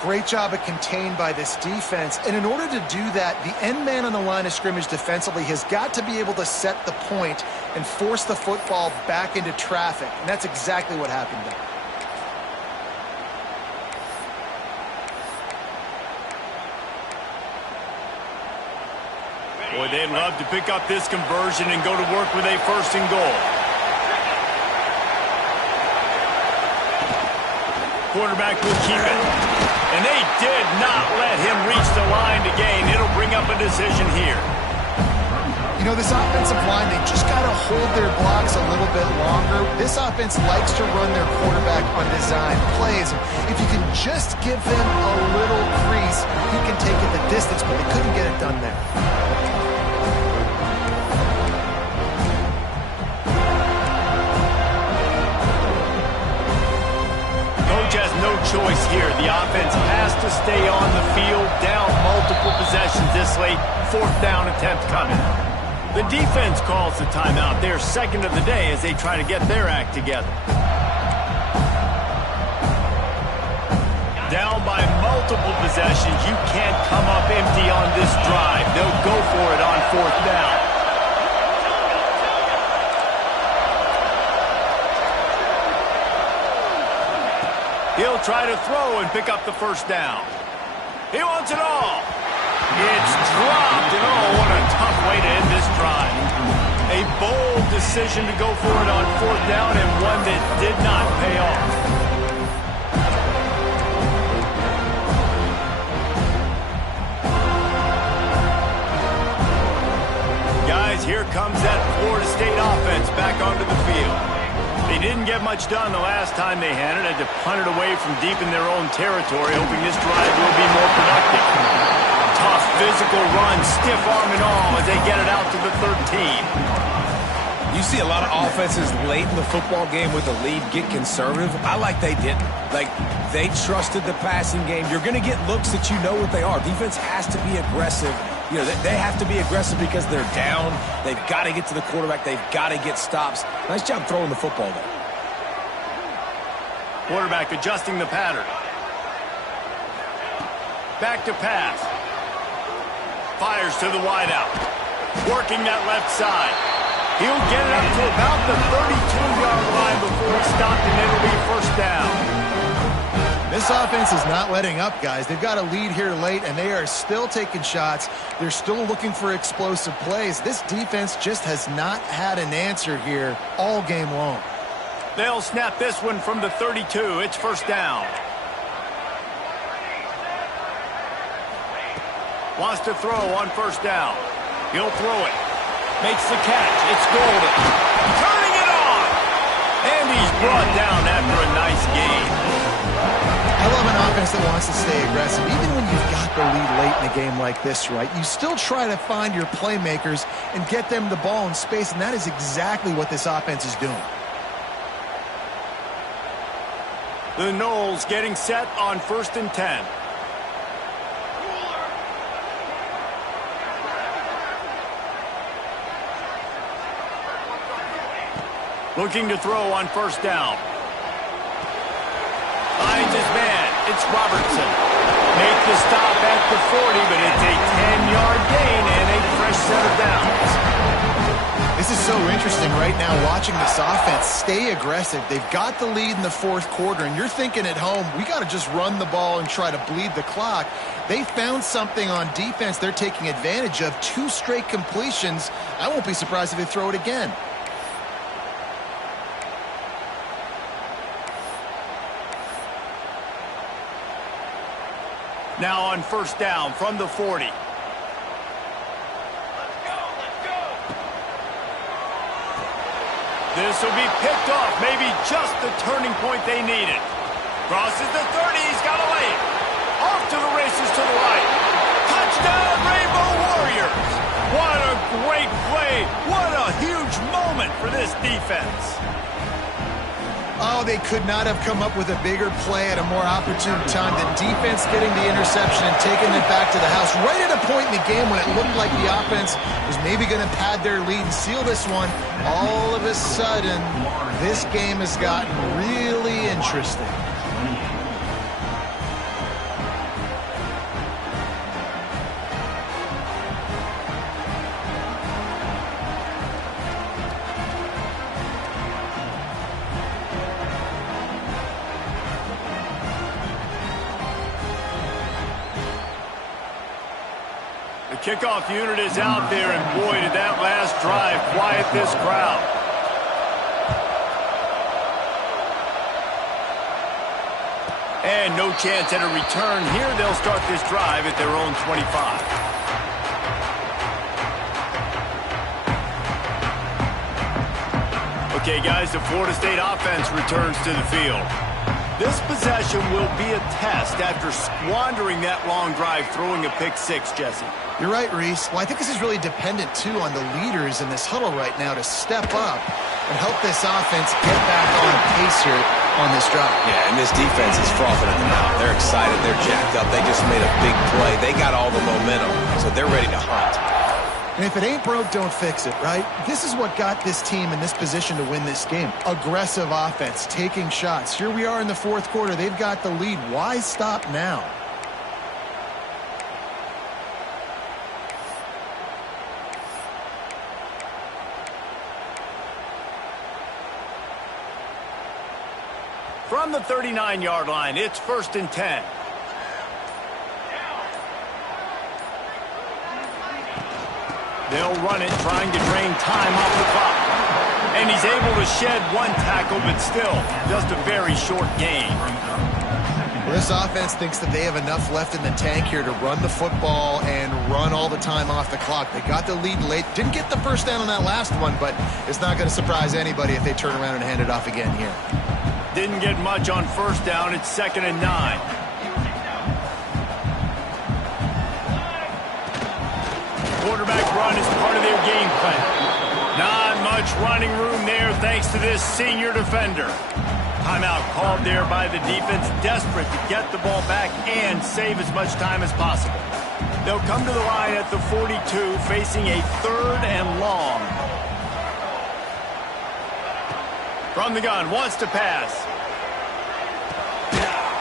Great job of contained by this defense. And in order to do that, the end man on the line of scrimmage defensively has got to be able to set the point and force the football back into traffic. And that's exactly what happened there. Boy, they'd love to pick up this conversion and go to work with a first and goal. Quarterback will keep it. And they did not let him reach the line to gain. It'll bring up a decision here. You know, this offensive line, they just got to hold their blocks a little bit longer. This offense likes to run their quarterback on design plays. If you can just give him a little crease, he can take it the distance, but they couldn't get it done there. Has no choice here. The offense has to stay on the field, down multiple possessions this late. Fourth down attempt coming. The defense calls the timeout. They're second of the day as they try to get their act together. Down by multiple possessions. You can't come up empty on this drive. They'll go for it on fourth down. He'll try to throw and pick up the first down. He wants it all. It's dropped, and oh, what a tough way to end this drive. A bold decision to go for it on fourth down and one that did not pay off. much done the last time they had it. Had to punt it away from deep in their own territory, hoping this drive will be more productive. Tough physical run, stiff arm and all as they get it out to the 13. You see a lot of offenses late in the football game with the lead get conservative. I like they didn't. Like, they trusted the passing game. You're going to get looks that you know what they are. Defense has to be aggressive. You know, they have to be aggressive because they're down. They've got to get to the quarterback. They've got to get stops. Nice job throwing the football there. Quarterback adjusting the pattern. Back to pass. Fires to the wideout. Working that left side. He'll get it up to about the 32-yard line before he's stopped, and it'll be first down. This offense is not letting up, guys. They've got a lead here late, and they are still taking shots. They're still looking for explosive plays. This defense just has not had an answer here all game long. They'll snap this one from the 32. It's first down. Wants to throw on first down. He'll throw it. Makes the catch. It's golden. Turning it on. And he's brought down after a nice gain. I love an offense that wants to stay aggressive. Even when you've got the lead late in a game like this, right, you still try to find your playmakers and get them the ball in space, and that is exactly what this offense is doing. The Knowles getting set on 1st and 10. Looking to throw on first down. Finds his man. It's Robertson. Make the stop at the 40, but it's a 10-yard gain and a fresh set of downs. This is so interesting right now, watching this offense stay aggressive. They've got the lead in the fourth quarter, and you're thinking at home, we got to just run the ball and try to bleed the clock. They found something on defense they're taking advantage of. 2 straight completions. I won't be surprised if they throw it again. Now on first down from the 40. This will be picked off. Maybe just the turning point they needed. Crosses the 30. He's got a lane. Off to the races to the right. Touchdown, Rainbow Warriors. What a great play. What a huge moment for this defense. Oh, they could not have come up with a bigger play at a more opportune time. The defense getting the interception and taking it back to the house right at a point in the game when it looked like the offense was maybe going to pad their lead and seal this one. All of a sudden, this game has gotten really interesting. The kickoff unit is out there, and boy, did that last drive quiet this crowd. And no chance at a return here. They'll start this drive at their own 25. Okay, guys, the Florida State offense returns to the field. This possession will be a test after squandering that long drive, throwing a pick-6, Jesse. You're right, Reese. Well, I think this is really dependent, too, on the leaders in this huddle right now to step up and help this offense get back on pace here on this drive. Yeah, and this defense is frothing at the mouth. They're excited. They're jacked up. They just made a big play. They got all the momentum, so they're ready to hunt. And if it ain't broke, don't fix it, right? This is what got this team in this position to win this game. Aggressive offense, taking shots. Here we are in the fourth quarter. They've got the lead. Why stop now? From the 39-yard line, it's 1st and 10. They'll run it, trying to drain time off the clock. And he's able to shed one tackle, but still, just a very short gain. Well, this offense thinks that they have enough left in the tank here to run the football and run all the time off the clock. They got the lead late. Didn't get the first down on that last one, but it's not going to surprise anybody if they turn around and hand it off again here. Didn't get much on first down. It's 2nd and 9. Quarterback run is part of their game plan. Not much running room there thanks to this senior defender. Timeout called there by the defense, desperate to get the ball back and save as much time as possible. They'll come to the line at the 42, facing a 3rd and long. From the gun, wants to pass.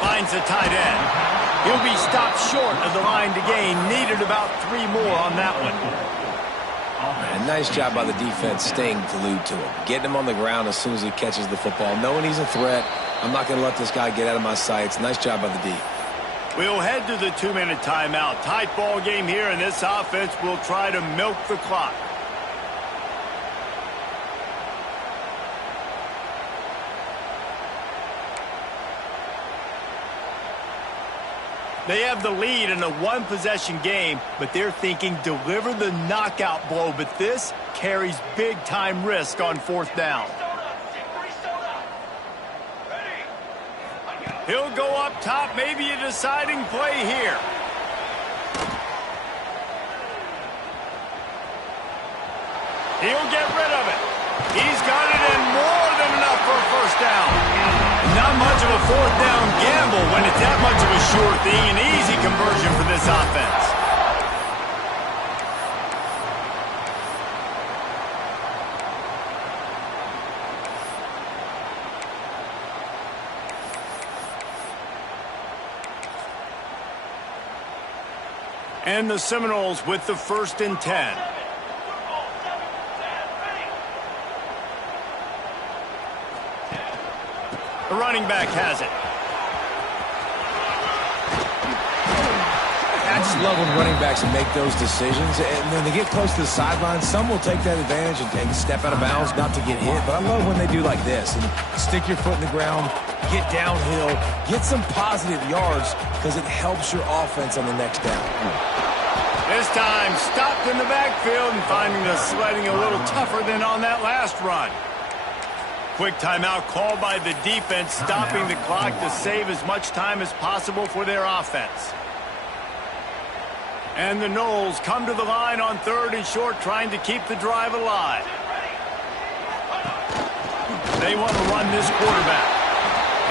Finds the tight end. He'll be stopped short of the line to gain. Needed about 3 more on that one. And nice job by the defense staying glued to him. Getting him on the ground as soon as he catches the football. Knowing he's a threat, I'm not going to let this guy get out of my sights. Nice job by the D. We'll head to the 2-minute timeout. Tight ball game here, and this offense will try to milk the clock. They have the lead in a one-possession game, but they're thinking deliver the knockout blow. But this carries big-time risk on 4th down. He'll go up top, maybe a deciding play here. He'll get rid of it. He's got it, and more than enough for a first down. Not much of a 4th down gamble when it's that much of a sure thing. An easy conversion for this offense. And the Seminoles with the 1st and 10. The running back has it. I just love when running backs make those decisions. And when they get close to the sideline, some will take that advantage and step out of bounds not to get hit. But I love when they do like this. And stick your foot in the ground, get downhill, get some positive yards because it helps your offense on the next down. This time stopped in the backfield and finding the sledding a little tougher than on that last run. Quick timeout called by the defense, stopping the clock to save as much time as possible for their offense. And the Noles come to the line on 3rd and short, trying to keep the drive alive. They want to run this quarterback.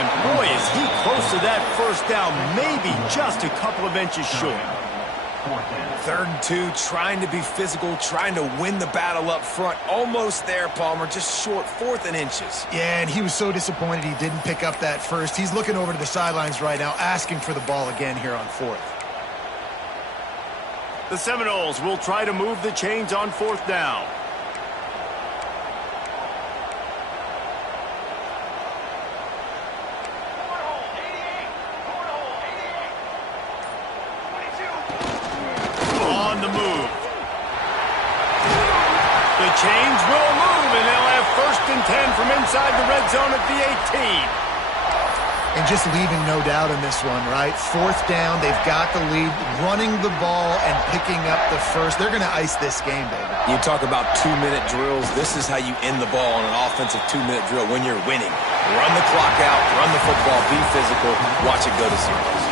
And boy, is he close to that first down, maybe just a couple of inches short. 3rd and 2, trying to be physical, trying to win the battle up front. Almost there, Palmer, just short, 4th and inches. Yeah, and he was so disappointed he didn't pick up that first. He's looking over to the sidelines right now, asking for the ball again here on 4th. The Seminoles will try to move the chains on 4th down. On the move. The chains will move, and they'll have 1st and 10 from inside the red zone at the 18. And just leaving no doubt in this one, right? 4th down, they've got the lead, running the ball and picking up the first. They're going to ice this game, baby. You talk about 2-minute drills. This is how you end the ball on an offensive 2-minute drill when you're winning. Run the clock out, run the football, be physical, watch it go to 0.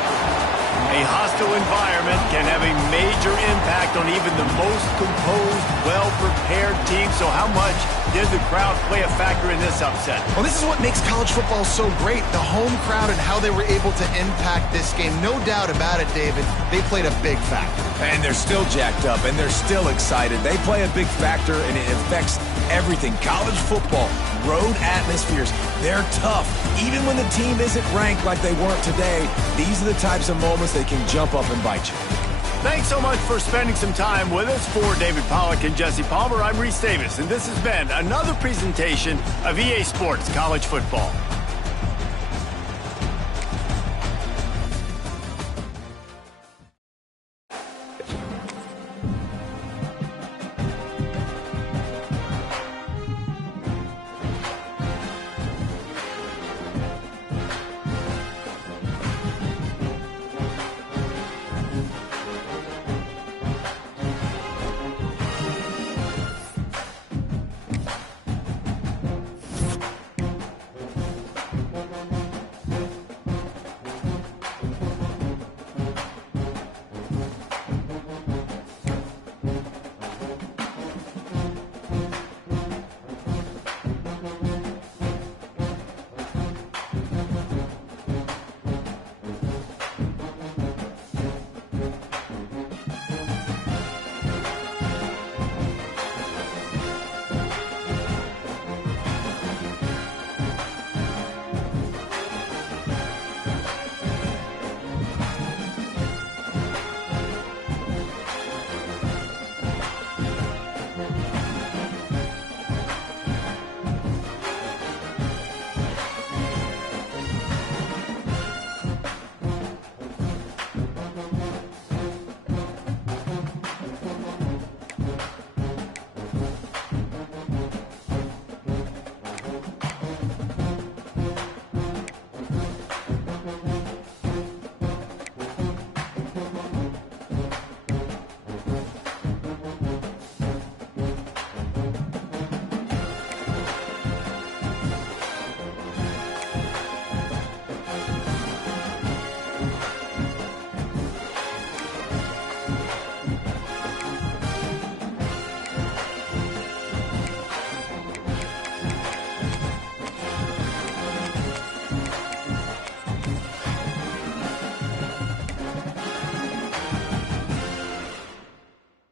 A hostile environment can have a major impact on even the most composed, well-prepared team. So how much did the crowd play a factor in this upset? Well, this is what makes college football so great, the home crowd and how they were able to impact this game. No doubt about it, David, they played a big factor. And they're still jacked up, and they're still excited. They play a big factor, and it affects everything. College football, road atmospheres, they're tough. Even when the team isn't ranked like they weren't today, these are the types of moments that can jump up and bite you. Thanks so much for spending some time with us. For David Pollack and Jesse Palmer, I'm Reese Davis, and this has been another presentation of EA Sports College Football.